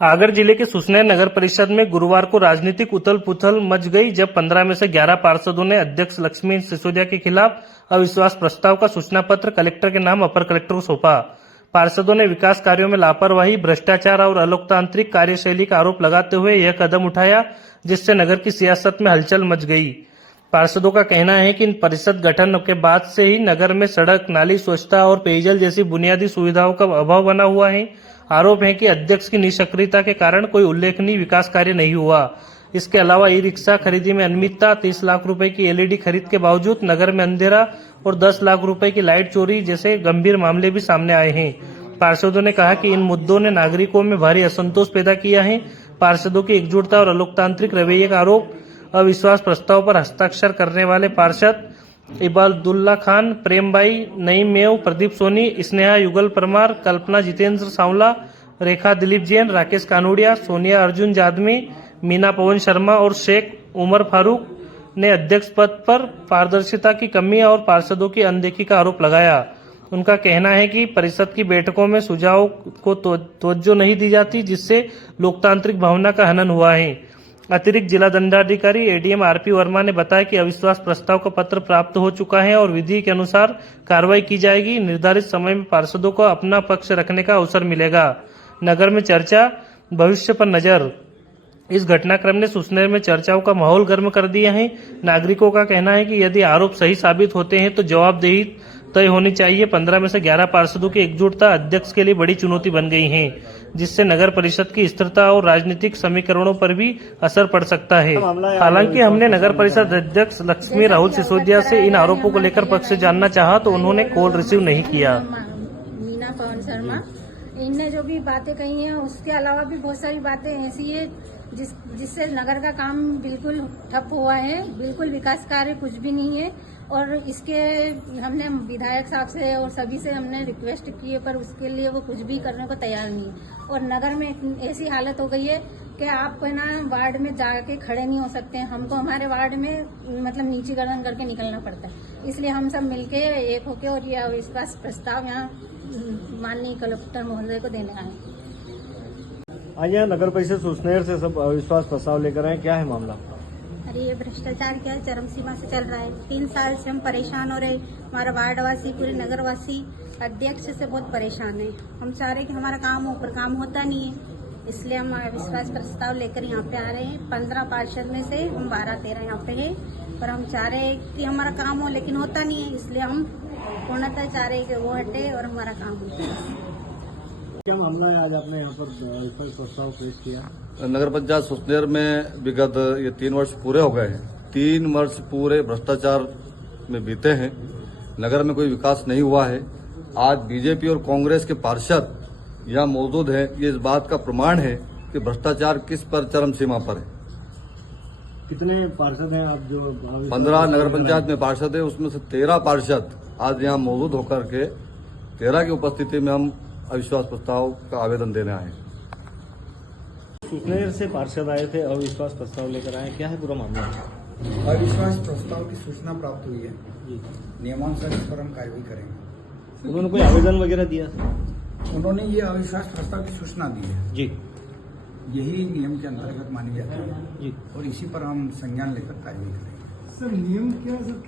आगर जिले के सुसनेर नगर परिषद में गुरुवार को राजनीतिक उथल पुथल मच गई जब 15 में से 11 पार्षदों ने अध्यक्ष लक्ष्मी सिसोदिया के खिलाफ अविश्वास प्रस्ताव का सूचना पत्र कलेक्टर के नाम अपर कलेक्टर को सौंपा। पार्षदों ने विकास कार्यों में लापरवाही, भ्रष्टाचार और अलोकतांत्रिक कार्यशैली का आरोप लगाते हुए यह कदम उठाया, जिससे नगर की सियासत में हलचल मच गई। पार्षदों का कहना है कि इन परिषद गठन के बाद से ही नगर में सड़क, नाली, स्वच्छता और पेयजल जैसी बुनियादी सुविधाओं का अभाव बना हुआ है। आरोप है कि अध्यक्ष की निष्क्रियता के कारण कोई उल्लेखनीय विकास कार्य नहीं हुआ। इसके अलावा ई रिक्शा खरीदी में अनियमितता, 30 लाख रुपए की एलईडी खरीद के बावजूद नगर में अंधेरा और 10 लाख रुपए की लाइट चोरी जैसे गंभीर मामले भी सामने आए हैं। पार्षदों ने कहा कि इन मुद्दों ने नागरिकों में भारी असंतोष पैदा किया है। पार्षदों की एकजुटता और अलोकतांत्रिक रवैये का आरोप, अविश्वास प्रस्ताव पर हस्ताक्षर करने वाले पार्षद इबादुल्ला खान, प्रेमबाई, नईम मेव, प्रदीप सोनी, स्नेहा युगल परमार, कल्पना जितेंद्र सांवला, रेखा दिलीप जैन, राकेश कानोडिया, सोनिया अर्जुन जादमी, मीना पवन शर्मा और शेख उमर फारूक ने अध्यक्ष पद पर पारदर्शिता की कमी और पार्षदों की अनदेखी का आरोप लगाया। उनका कहना है कि परिषद की बैठकों में सुझाव को तवज्जो नहीं दी जाती, जिससे लोकतांत्रिक भावना का हनन हुआ है। अतिरिक्त जिला दंडाधिकारी एडीएम आरपी वर्मा ने बताया कि अविश्वास प्रस्ताव का पत्र प्राप्त हो चुका है और विधि के अनुसार कार्रवाई की जाएगी। निर्धारित समय में पार्षदों को अपना पक्ष रखने का अवसर मिलेगा। नगर में चर्चा, भविष्य पर नजर। इस घटनाक्रम ने सुसनेर में चर्चाओं का माहौल गर्म कर दिया है। नागरिकों का कहना है कि यदि आरोप सही साबित होते हैं तो जवाबदेही तय होनी चाहिए। 15 में से 11 पार्षदों की एकजुटता अध्यक्ष के लिए बड़ी चुनौती बन गई है, जिससे नगर परिषद की स्थिरता और राजनीतिक समीकरणों पर भी असर पड़ सकता है। हालांकि हमने नगर परिषद अध्यक्ष लक्ष्मी राहुल सिसोदिया से इन आरोपों को लेकर पक्ष जानना चाहा तो उन्होंने कॉल रिसीव नहीं किया। मीना पवन शर्मा, इनने जो भी बातें कही हैं उसके अलावा भी बहुत सारी बातें ऐसी है जिससे नगर का काम बिल्कुल ठप हुआ है। बिल्कुल विकास कार्य कुछ भी नहीं है और इसके हमने विधायक साहब से और सभी से हमने रिक्वेस्ट की है, पर उसके लिए वो कुछ भी करने को तैयार नहीं है। और नगर में ऐसी हालत हो गई है कि आप ना वार्ड में जाके खड़े नहीं हो सकते हैं। हमको हमारे वार्ड में मतलब नीची गर्दन करके निकलना पड़ता है। इसलिए हम सब मिलके एक होके और ये अविश्वास प्रस्ताव यहाँ माननीय कलेक्टर महोदय को देने आए। आज यहाँ नगर परिषद सुसनेर से सब अविश्वास प्रस्ताव लेकर आए, क्या है मामला? अरे ये भ्रष्टाचार क्या चरम सीमा से चल रहा है। 3 साल से हम परेशान हो रहे। हमारा वार्डवासी, पूरे नगरवासी अध्यक्ष से बहुत परेशान है। हम चाह रहे कि हमारा काम हो, पर काम होता नहीं है। इसलिए हम अविश्वास प्रस्ताव लेकर यहाँ पे आ रहे हैं। 15 पार्षद में से हम 12-13 यहाँ पे है, पर हम चाह रहे हैं कि हमारा काम हो, लेकिन होता नहीं है। इसलिए हम पूर्णतः चाह रहे हैं कि वो हटे और हमारा काम हो। क्या मामला है आज आपने यहाँ पर अविश्वास प्रस्ताव पेश किया? नगर पंचायत सुसनेर में विगत ये 3 वर्ष पूरे हो गए हैं। 3 वर्ष पूरे भ्रष्टाचार में बीते हैं। नगर में कोई विकास नहीं हुआ है। आज बीजेपी और कांग्रेस के पार्षद यहाँ मौजूद हैं, ये इस बात का प्रमाण है कि भ्रष्टाचार किस पर चरम सीमा पर है। कितने पार्षद हैं आप जो? 15 नगर पंचायत में पार्षद है, उसमें से 13 पार्षद आज यहाँ मौजूद होकर के 13 की उपस्थिति में हम अविश्वास प्रस्ताव का आवेदन देने आए। सुसनेर से पार्षद आए थे, अविश्वास प्रस्ताव लेकर आए, क्या है पूरा मामला? अविश्वास प्रस्ताव की सूचना प्राप्त हुई है। नियमानुसार इस पर हम कार्रवाई करेंगे। उन्होंने कोई आवेदन वगैरह दिया? उन्होंने ये अविश्वास प्रस्ताव की सूचना दी है जी। यही नियम के अंतर्गत मानी जाती है जी। और इसी पर हम संज्ञान लेकर कार्रवाई करेंगे। सर नियम क्या सर?